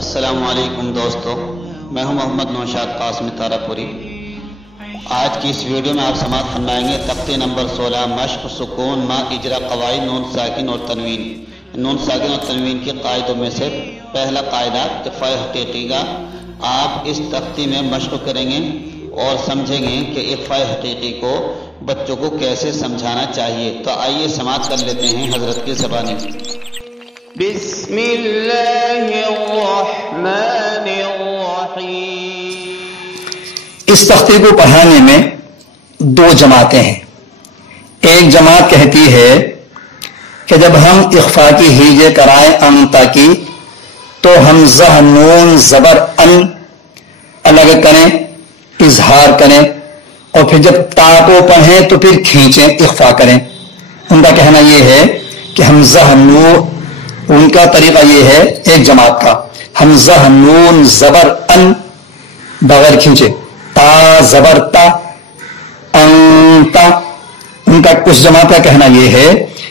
السلام علیکم دوستو، میں ہوں محمد نوشاد قاسمی تارا پوری۔ آج کی اس ویڈیو میں آپ سماعت فرمائیں گے تختے نمبر 16 مشق سکون مع اجرا قواعد نون ساکن اور تنوین۔ نون ساکن اور تنوین کے قاعدوں میں سے پہلا قاعدہ اخفاء حقیقی کا آپ اس تختی میں مشق کریں گے اور سمجھیں گے کہ اخفاء حقیقی کو بچوں کو کیسے سمجھانا چاہیے۔ تو آئیے سماعت کر لیتے ہیں حضرت کی زبانی۔ بسم اللہ الرحمن الرحیم۔ اس تختے کو پڑھانے میں دو جماعتیں ہیں۔ ایک جماعت کہتی ہے کہ جب ہم اخفاء کی ہیجے کرائیں انتا کی تو حمزہ نون زبر ان الگ کریں، اظہار کریں، اور پھر جب تا کو پڑھیں تو پھر کھینچیں، اخفاء کریں۔ ان کا کہنا یہ ہے کہ حمزہ نون، ان کا طریقہ یہ ہے ایک جماعت کا، حمزہ نون زبر ان بغیر کھینچے، تا زبر تا انتا۔ ان کا کچھ جماعت کا کہنا یہ ہے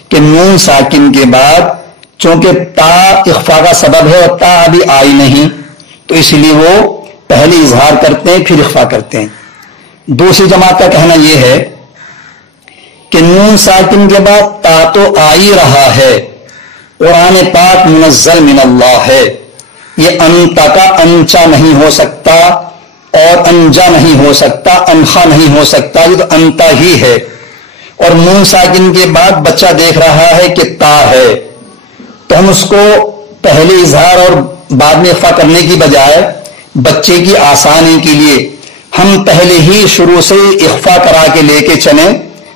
کہ نون ساکن کے بعد چونکہ تا اخفاء کا سبب ہے اور تا ابھی آئی نہیں تو اس لیے وہ پہلے اظہار کرتے ہیں پھر اخفاء کرتے ہیں۔ دوسری جماعت کا کہنا یہ ہے کہ نون ساکن کے بعد تا تو آ ہی رہا ہے، قرآن پاک منزل من اللہ ہے، یہ انتا کا انچا نہیں ہو سکتا اور انجا نہیں ہو سکتا، انخا نہیں ہو سکتا، یہ تو انتا ہی ہے۔ اور نون ساکن کے بعد بچہ دیکھ رہا ہے کہ تا ہے تو ہم اس کو پہلے اظہار اور بعد میں اخفاء کرنے کی بجائے بچے کی آسانی کے لیے ہم پہلے ہی شروع سے اخفاء کرا کے لے کے چلیں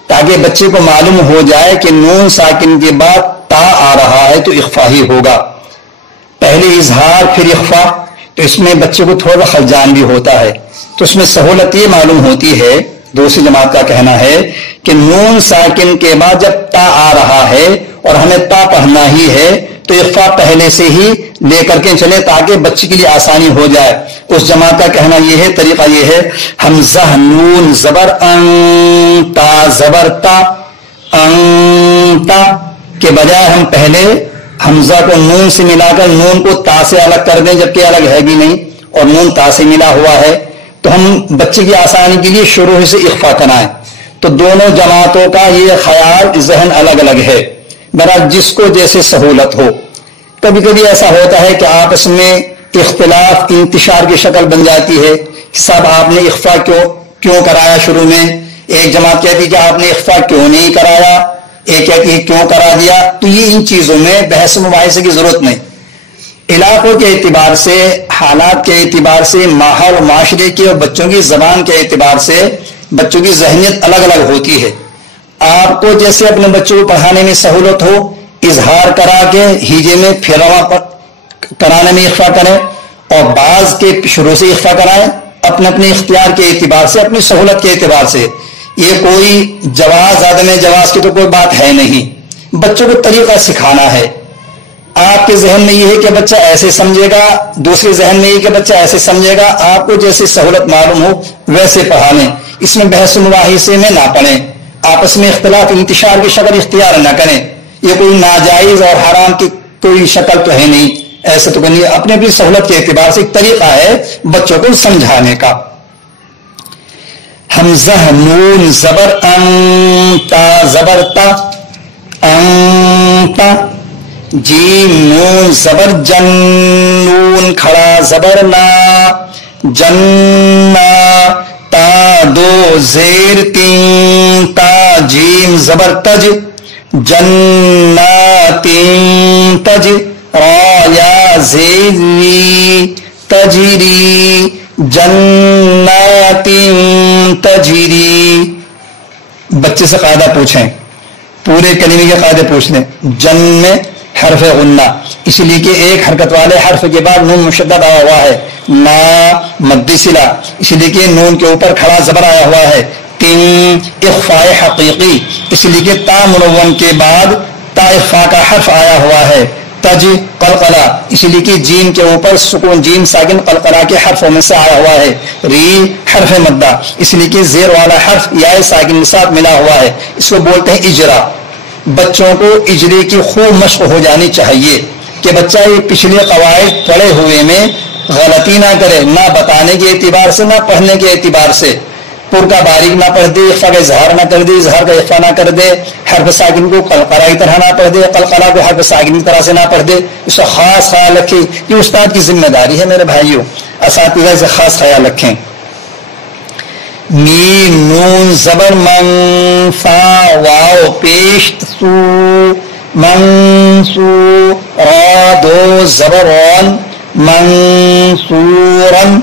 تاکہ بچے کو معلوم ہو جائے کہ نون ساکن کے بعد تا آ رہا ہے تو اخفاء ہی ہوگا، پہلے اظہار پھر اخفاء۔ تو اس میں بچے کو تھوڑا خلجان بھی ہوتا ہے، تو اس میں سہولت یہ معلوم ہوتی ہے۔ دوسری جماعت کا کہنا ہے کہ نون ساکن کے بعد جب تا آ رہا ہے اور ہمیں تا پڑھنا ہی ہے تو اخفاء پہلے سے ہی لے کر کے چلے تاکہ بچے کے لیے آسانی ہو جائے۔ اس جماعت کا کہنا یہ ہے، طریقہ یہ ہے، حمزہ نون زبر ان تا زبر تا انتا کے بجائے ہم پہلے حمزہ کو نون سے ملا کر نون کو تا سے الگ کر دیں، جبکہ الگ ہے بھی نہیں اور نون تا سے ملا ہوا ہے، تو ہم بچے کی آسانی کے لیے شروع سے اخفاء کرائیں۔ تو دونوں جماعتوں کا یہ خیال ذہن الگ الگ ہے، بہرحال جس کو جیسے سہولت ہو۔ کبھی کبھی ایسا ہوتا ہے کہ آپس میں اختلاف انتشار کی شکل بن جاتی ہے کہ صاحب آپ نے اخفاء کیوں کرایا شروع میں، ایک جماعت کہتی کہ آپ نے اخفاء کیوں نہیں کرایا، ایک کہتی ہے کیوں کرا دیا۔ تو یہ ان چیزوں میں بحث مباحثے کی ضرورت نہیں، علاقوں کے اعتبار سے، حالات کے اعتبار سے، ماحول معاشرے کے اور بچوں کی زبان کے اعتبار سے بچوں کی ذہنیت الگ الگ ہوتی ہے۔ آپ کو جیسے اپنے بچوں کو پڑھانے میں سہولت ہو، اظہار کرا کے ہیجے میں پھر کرانے میں اخفاء کریں، اور بعض کے شروع سے اخفاء کرائیں، اپنے اپنے اختیار کے اعتبار سے، اپنی سہولت کے اعتبار سے۔ یہ کوئی جواز عدم جواز کی تو کوئی بات ہے نہیں، بچوں کو طریقہ سکھانا ہے۔ آپ کے ذہن میں یہ ہے کہ بچہ ایسے سمجھے گا، دوسرے ذہن میں یہ کہ بچہ ایسے سمجھے گا، آپ کو جیسے سہولت معلوم ہو ویسے پڑھانے، اس میں بحث مباحثے میں نہ پڑیں، آپس میں اختلاف انتشار کی شکل اختیار نہ کریں۔ یہ کوئی ناجائز اور حرام کی کوئی شکل تو ہے نہیں، ایسے تو نہیں، اپنے اپنی سہولت کے اعتبار سے ایک طریقہ ہے بچوں کو سمجھانے کا۔ حمزہ نون زبر ان تا زبر تا انتا، جیم نون زبر جن نون کھڑا زبر نا جننا، تا دو زیر تین تا جیم زبر تج جناتین تج، را یا زیری تجری جناتین تجری۔ بچے سے قاعدہ پوچھیں، پورے کلمے کے قاعدے پوچھ لیں۔ جن میں حرف غنہ، اس لیے کہ ایک حرکت والے حرف کے بعد نون مشدد آیا ہوا ہے، نا مد صلہ، اس لیے کہ نون کے اوپر کھڑا زبر آیا ہوا ہے۔ تین اخفاء حقیقی، اس لیے کہ تا منون کے بعد تا اخفاء کا حرف آیا ہوا ہے۔ تج قلقلہ، اس لیے کہ جیم کے اوپر سکون جیم ساکن قلقلہ کے حرفوں میں سے آیا ہوا ہے۔ ری حرف مدہ، اس لیے کہ زیر والا حرف یا ساکن کے ساتھ ملا ہوا ہے، اس کو بولتے ہیں اجرا۔ بچوں کو اجرے کی خوب مشق ہو جانی چاہیے کہ بچہ یہ پچھلے قواعد پڑھے ہوئے میں غلطی نہ کرے، نہ بتانے کے اعتبار سے نہ پڑھنے کے اعتبار سے، پر کا باریک نہ پڑھ دے، اخفا کا اظہار نہ کر دے، اظہار کا اخفا نہ کر دے، حرف ساکن کو قلقلہ کی طرح نہ پڑھ دے، قلقلہ کو حرف ساکن کی طرح سے نہ پڑھ دے، اس کا خاص خیال رکھے. یہ استاد کی ذمہ داری ہے میرے بھائیوں، اساتذہ سے خاص خیال رکھیں. میم نون زبر من، فا واو پیش سو، منصور، را دو زبر رون، منصورن.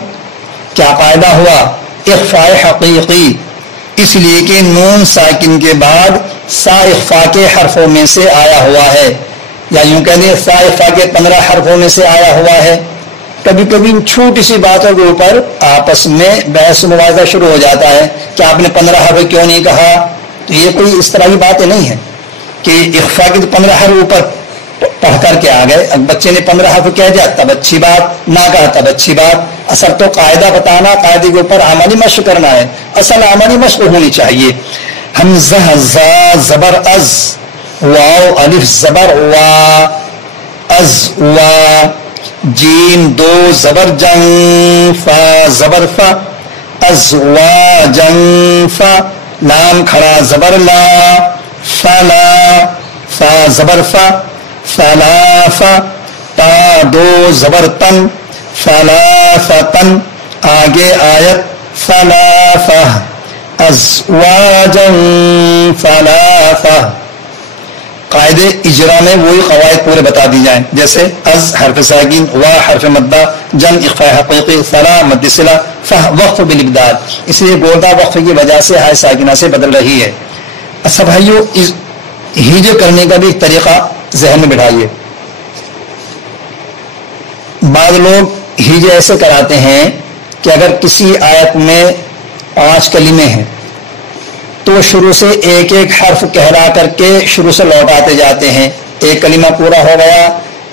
کیا قاعدہ ہوا؟ اخفاء حقیقی، اس لیے کہ نون ساکن کے بعد سا اخفاء کے حرفوں میں سے آیا ہوا ہے، یا یوں کہہ دیں سا اخفاء کے 15 حرفوں میں سے آیا ہوا ہے. کبھی کبھی چھوٹی سی باتوں کے اوپر آپس میں بحث مباحثہ شروع ہو جاتا ہے کہ آپ نے 15 حرف کیوں نہیں کہا. تو یہ کوئی اس طرح کی باتیں نہیں ہے کہ اخفاء کے 15 حرف اوپر پڑھ کر کے آ گئے، بچے نے 15 حرف کہہ دیا تب اچھی بات، نہ کہا تب اچھی بات. اصل تو قاعدہ بتانا، قاعدے کے اوپر عملی مشق کرنا ہے، اصل عملی مشق ہونی چاہیے. حمزہ زا زبر از، واو الف زبر وا، از وا. جیم دو زبر جن، فا زبر فا، از وا جن فا. لام کھڑا زبر لا، فلا، فا زبر فا، فلا فا. تا دو زبر تن، فلا فتن. آگے آیت فلا فا، ازواجا فلا فا. قاعدے اجرا میں وہی قواعد پورے بتا دی جائیں، جیسے از حرف ساکن، وا حرف مدہ، جن اخفاء حقیقی، فلا مد صلہ، فہ وقف بالابدال. اس لیے بولتا وقف کی وجہ سے ہائے ساکنہ سے بدل رہی ہے. اچھا بھائیو، ہیجے کرنے کا بھی ایک طریقہ ذہن میں بٹھائیے. بعض لوگ ہیجے ایسے کراتے ہیں کہ اگر کسی آیت میں 5 کلمے ہیں تو شروع سے ایک ایک حرف کہلا کر کے شروع سے لوٹاتے جاتے ہیں. ایک کلمہ پورا ہو گیا،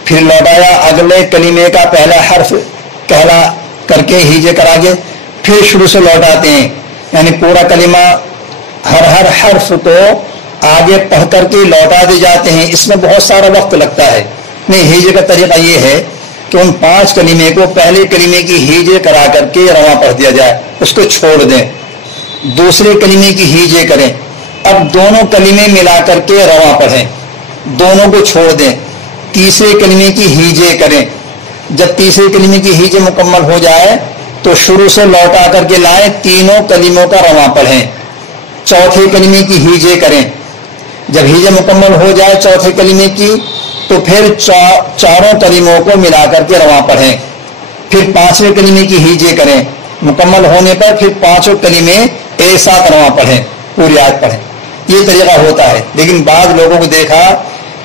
پھر لوٹایا، اگلے کلمے کا پہلا حرف کہلا کر کے ہیجے کرا کے پھر شروع سے لوٹاتے ہیں. یعنی پورا کلمہ ہر حرف کو آگے پڑھ کر کے لوٹاتے جاتے ہیں. اس میں بہت سارا وقت لگتا ہے. نہیں، ہیجے کا طریقہ یہ ہے کہ ان 5 کلمے کو پہلے کلمے کی ہیجے کرا کر کے رواں پڑھ دیا جائے، اس کو چھوڑ دیں، دوسرے کلمے کی ہیجے کریں، اب دونوں کلمے ملا کر کے رواں پڑھیں، دونوں کو چھوڑ دیں، تیسرے کلمے کی ہیجے کریں. جب تیسرے کلمے کی ہیجے مکمل ہو جائے تو شروع سے لوٹا کر کے لائیں، تینوں کلموں کا رواں پڑھیں. چوتھے کلمے کی ہیجے کریں. جب ہیجے مکمل ہو جائے چوتھے کلمے کی تو پھر چاروں کلموں کو ملا کر کے رواں پڑھیں. پھر 5ویں کلمے کی ہیجے کریں. مکمل ہونے پر پھر 5 کلمے ایک ساتھ رواں پڑھیں، پوری آیت پڑھیں. یہ طریقہ ہوتا ہے. لیکن بعض لوگوں کو دیکھا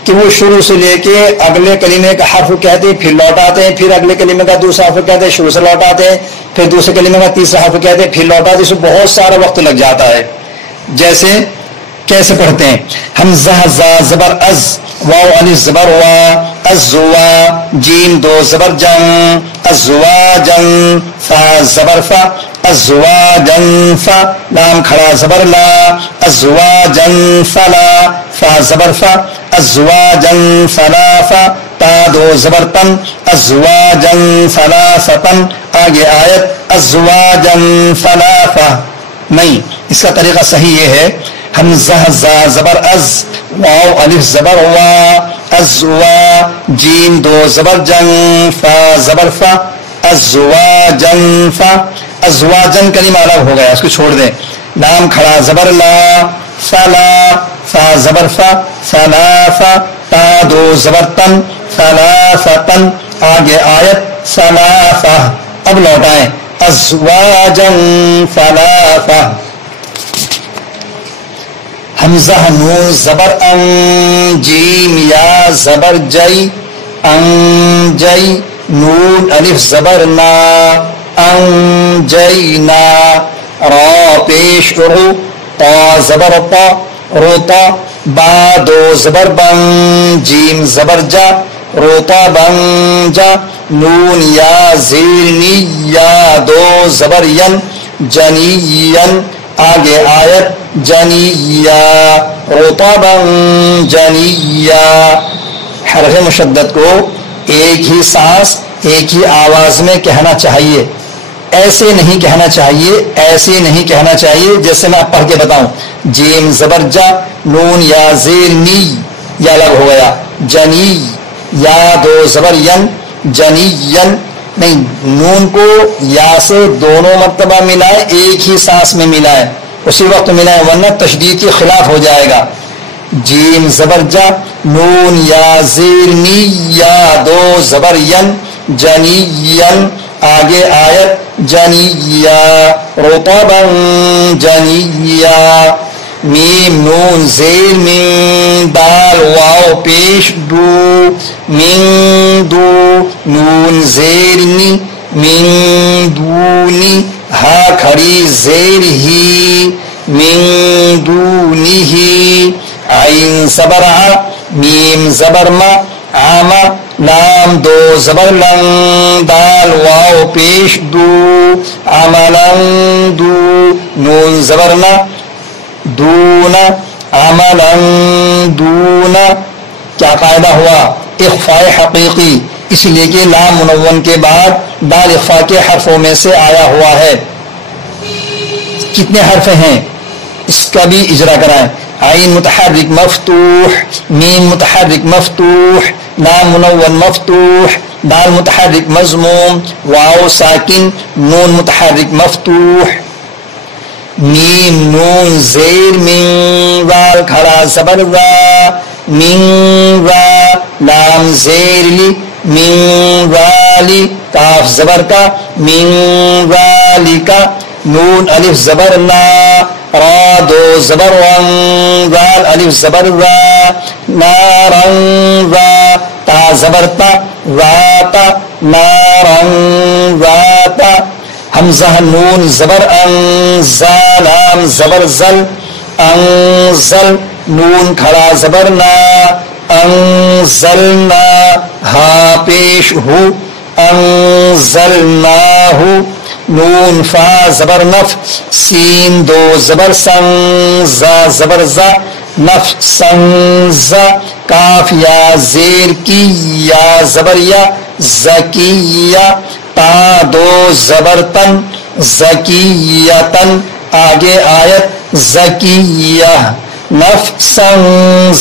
کہ وہ شروع سے لے کے اگلے کلمے کا حرف کہتے ہیں، پھر لوٹاتے ہیں، پھر اگلے کلمے کا دوسرا حرف کہتے ہیں، شروع سے لوٹاتے ہیں، پھر دوسرے کلمے کا تیسرا حرف کہتے ہیں، پھر لوٹاتے ہیں. اس میں بہت سارا وقت لگ جاتا ہے. جیسے کیسے پڑھتے ہیں؟ حمزہ زا زبر از، واو الف زبر وا، ازوا. جیم دو زبر جن، ازواجن. فا زبر فا، ازواجن فا. لام کھڑا زبر لا، ازواجن فلا. فا زبر فا، ازواجن فلا فا. تا دو زبر تن، ازواجن فلا فتن. آگے آیت ازواجن فلا فا. نہیں، اس کا طریقہ صحیح یہ ہے، حمزہ زا زبر از، واو الف زبر وا، ازوا. جیم دو زبر جن، فا زبر فا، ازواجن فا. ازواجن کلمہ الگ ہو گیا، اس کو چھوڑ دیں. لام کھڑا زبر لا، فلا. فا زبر فا، فلا فا. تا دو زبر تن، فلا فتن. آگے آیت فلا فا. اب لوٹائیں، ازواجن فلا فا. حمزہ نون زبر ان، جیم یا زبر جئی، ان جئی. نون الف زبر نا، ان جئی نا. را پیش رو، تا زبر پا، روتا. با دو زبر بن، جیم زبر جا، روتا بن جا. نون یا زیر نی، یا دو زبر ین، جنین. آگے آیت جنیا، رطبا جنیا. حرف مشدد کو ایک ہی سانس ایک ہی آواز میں کہنا چاہیے، ایسے نہیں کہنا چاہیے، ایسے نہیں کہنا چاہیے جیسے میں پڑھ کے بتاؤں. جیم زبر جا، نون یا زیر نی، یا الگ ہو گیا. جنی، یا دو زبر ین، جنی ین نہیں، نون کو یا سے دونوں مرتبہ ملائے، ایک ہی سانس میں ملائے، اسی وقت ملائے، ورنہ تشدید کے خلاف ہو جائے گا. جیم زبر جا، نون یا زیر نی، یا دو زبر ین، جنی ین. آگے آیت جنیا، رطبا جنیا. میم نون زیر من دال واو پیش دو، من دو. نون زیر نی، من دونی. ہا کھڑی زیر ہی، من دونی. عین زبر ع، میم زبر ما، عما. لام دو زبر لن، دال واو پیش دو، عملن دو. نون زبر نا، دون، عملن دون. کیا قاعدہ ہوا؟ اخفاء حقیقی، اس لیے کہ لام منون کے بعد دال اخفاء کے حرفوں میں سے آیا ہوا ہے. کتنے حرف ہیں اس کا بھی اجرا کرائیں. عین متحرک مفتوح، میم متحرک مفتوح، لام منون مفتوح، دال متحرک مضموم، واو ساکن، نون متحرک مفتوح. میم نون زیر من، وال کھڑا زبر وا، من وا. لام زیر لی، من والی. کاف زبر کا، من والی کا. نون الف زبر نا، را دو زبر ون، وال الف زبر وا، نارن وا. تا زبر تا، واتا، نارن واتا. حمزہ نون زبر ان، زالام زبر زل، انزل. نون کھڑا زبر نا، انزلنا. ہا پیش ہو، انزلناہ. نون فا زبر نف، سین دو زبر سن، زا زبر زا، نف سنزا. کاف یا زیر کی، یا زبر یا، زکیہ. تا دو زبر تن، زکیتن. آگے آیت زکیہ، نفسن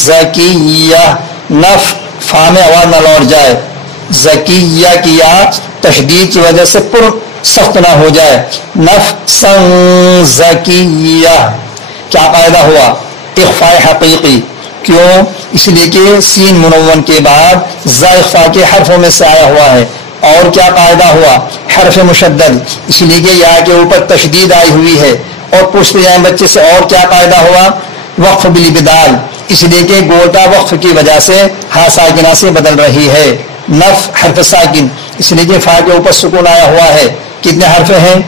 زکیہ. نف فا میں آواز نہ لوٹ جائے، زکیہ کیا تشدید کی وجہ سے پر سخت نہ ہو جائے. نفسن زکیہ. کیا قاعدہ ہوا؟ اخفاء حقیقی. کیوں؟ اس لیے کہ سین منون کے بعد زا اخفاء کے حرفوں میں سے آیا ہوا ہے. اور کیا قاعدہ ہوا؟ حرف مشدد، اس لیے کہ یا کے اوپر تشدید آئی ہوئی ہے. اور پوچھتے جائیں بچے سے اور کیا قاعدہ ہوا؟ وقف بالابدال، اس لیے کہ گوٹا وقف کی وجہ سے ہا ساکنہ سے بدل رہی ہے. نف حرف ساکن، اس لیے کہ فا کے اوپر سکون آیا ہوا ہے. کتنے حرف ہیں؟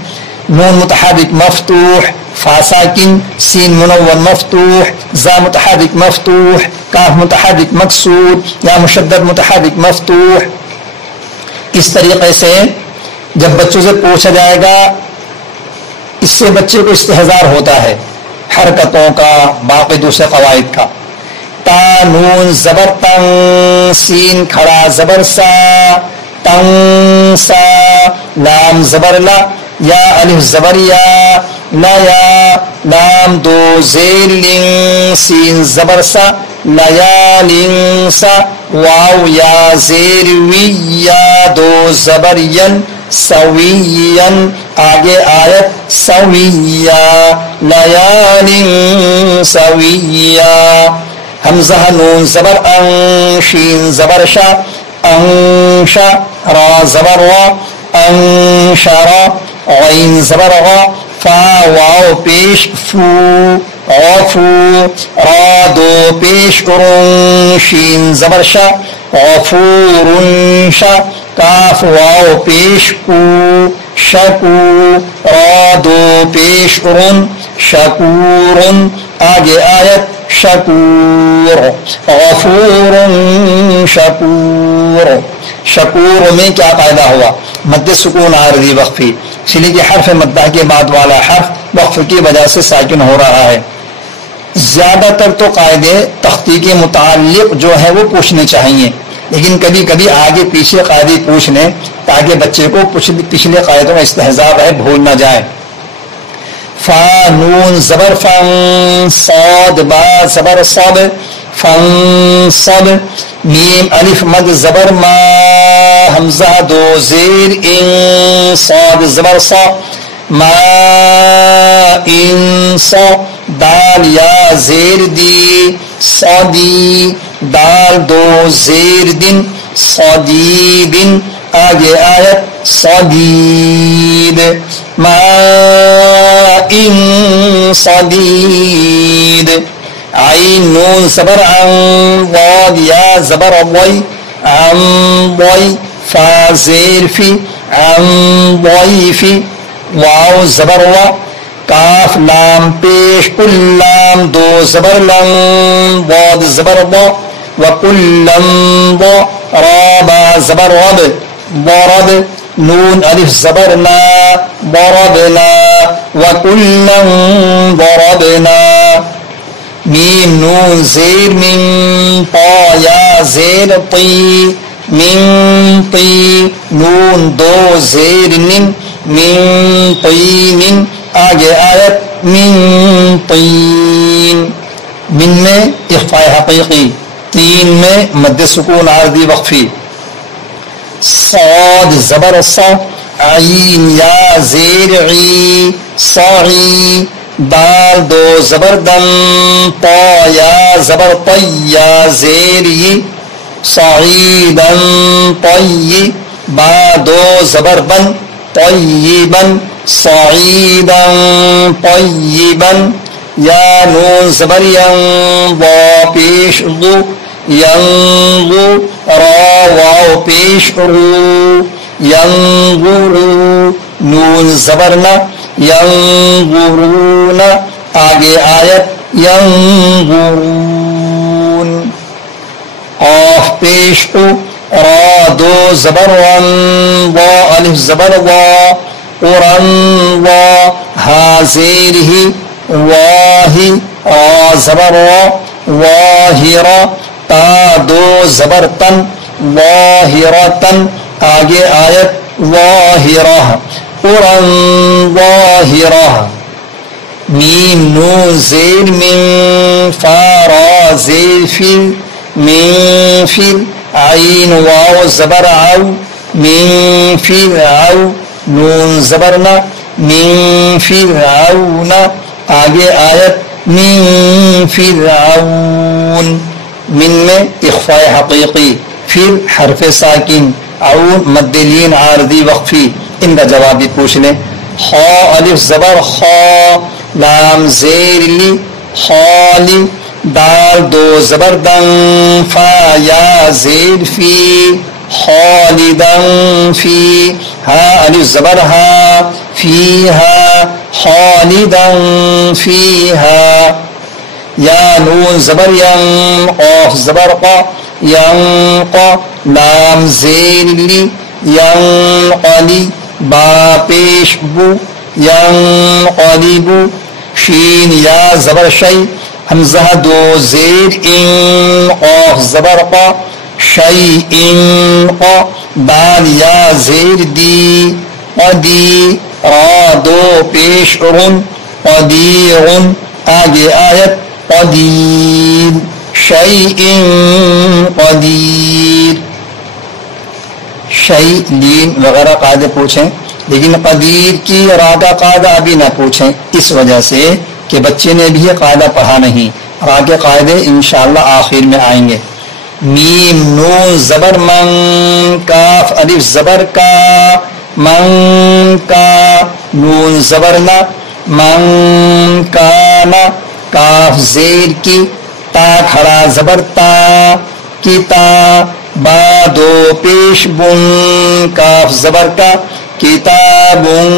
نون متحرک مفتوح، فا ساکن، سین منون مفتوح، زا متحرک مفتوح، کاف متحرک مکسور، یا مشدد متحرک مفتوح. اس طریقے سے جب بچوں سے پوچھا جائے گا، اس سے بچے کو استحضار ہوتا ہے حرکتوں کا، باقی دوسرے قواعد کا. تا نون زبر تن، سین کھڑا زبر سا، تن سا. لام زبر لا، یا الف زبر یا، لا یا. لام دو زیر لن، سین زبر سا، لیالن سا. واو یا زیر وی، یا دو زبر ین، سوین. آگے آیت سویا، لیالن سویا. حمزہ نون زبر ان، شین زبر شا، انشا. را زبر وا، انشرا. عین زبر غا، فا واو پیش فو، غفو. را دو پیش رن، شین زبر شا، غفورن شا. کاف واو پیش کو، شکو. را دو پیش رن، شکورن. آگے آیت شکور، غفور شکور. شکور میں کیا قاعدہ ہوا؟ مد سکون عارضی وقفی، اس لیے کہ حرف مدہ کے بعد والا حرف وقف کی وجہ سے ساکن ہو رہا ہے. زیادہ تر تو قاعدے تختی کے متعلق جو ہے وہ پوچھنے چاہیے، لیکن کبھی کبھی آگے پیچھے قاعدے پوچھ لیں تاکہ بچے کو پچھلے قاعدوں کا استحضاب ہے بھول نہ جائے. فا نون زبر فن، صاد با زبر صب فن صب، میم الف مد زبر ما، حمزہ دو زیر ان، صاد زبر صا ما ان صا، دال یا زیر دی صادی، دال دو زیر دن صادیدن، آگے آیت صادید، ما ان صادید، عین نون زبر عن، ضاد یا زبر ضی عن ضی، فا زیر فی عن ضیفی، واو زبر وا، کاف لام پیش کل لام دو زبر لم، ضاد زبر ضا وکلم ضا، را با زبر رب ضرب، نون الف زبر نا ضربنا وکلم ضربنا، میم نون زیر من، طا یا زیر طی من طی، نون دو زیر نن من طین، آگے آیت من طین، من میں اخفاء حقیقی، تین میں مد سکون عارضی وقفی، صاد زبر صا، عین یا زیر عی صاعی، دال دو زبر دم، طا یا زبر طی یا زیر ی صعیدن طی، با دو زبر بن طیبن صعیدن طیبن، یا نون زبر ین، وا پیش ضو ینظو، را واو پیش رو ینظرو، نون زبر نا ینظرون، آگے آیت ینظرون، قاف پیش او، را دو زبر ون، وا الف زبر وا قرن وا، ہا زیر ہی واہی، را زبر وا واہرا، تا دو زبر تن واہرتن، آگے آیت واہرہ، قرن واہرہ، میم نون زیر من، فا را زیر فیل من فیل، عین واو زبر عو من فیل عو، نون زبرنا من فرعون، آگے آیت من فرعون، من میں اخفاء حقیقی، پھر حرف ساکن، عون مد لین عارضی وقفی، ان کا جواب بھی پوچھ لیں. خا الف زبر خا، لام زیر لی خالی، دال دو زبر دن، فا یا زیر فی خالدن فی، ہا الف زبر ہا، فیہا خالدن فیہا، یا نون زبر ین، قاف زبر قا ینقا، لام زیر لی ینقلی، با پیش بو ینقلبو، شین یا زبر شی، حمزہ دو زیر ان، قاف زبر قا شیئن قا، دال یا زیر دی قدی، را دو پیش رن قدیرن، آگے آیت قدیر، شیئن قدیر، شیء لین وغیرہ قاعدے پوچھیں، لیکن قدیر کی را کا قاعدہ ابھی نہ پوچھیں، اس وجہ سے کہ بچے نے بھی قاعدہ پڑھا نہیں. را کے قاعدے انشاءاللہ آخر میں آئیں گے. میم نون زبر من، کاف الف زبر کا، من کا، نون زبر نا، من کانا، کاف زیر کی، تا کھڑا زبر تا کی تا، با دو پیش بن، کاف زبر کا، کتابن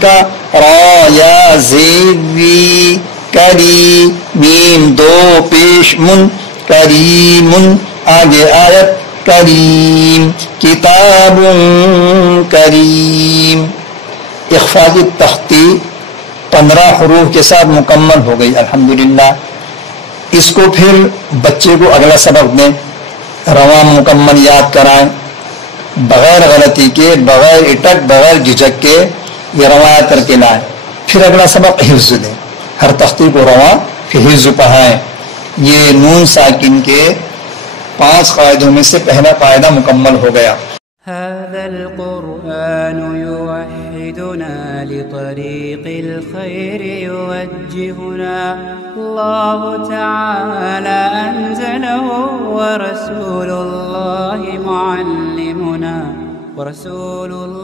کا، را یا زیر وی کری، میم دو پیش من، کریمن، آگے آیت کریم، کتاب کریم. اخفاء کی تختی 15 حروف کے ساتھ مکمل ہو گئی الحمدللہ. اس کو پھر بچے کو اگلا سبق دیں. رواں مکمل یاد کرائیں، بغیر غلطی کے، بغیر اٹک، بغیر جھجک کے یہ روایت کر کے لائیں. پھر اگلا سبق حفظ دیں، ہر تختی کو رواں پھر حفظ پڑھائیں. یہ نون ساکن کے 5 قاعدوں میں سے پہلا قاعدہ مکمل ہو گیا. هذا القرآن يوحدنا لطريق الخير يوجهنا الله تعالى أنزله ورسول الله معلمنا ورسول الله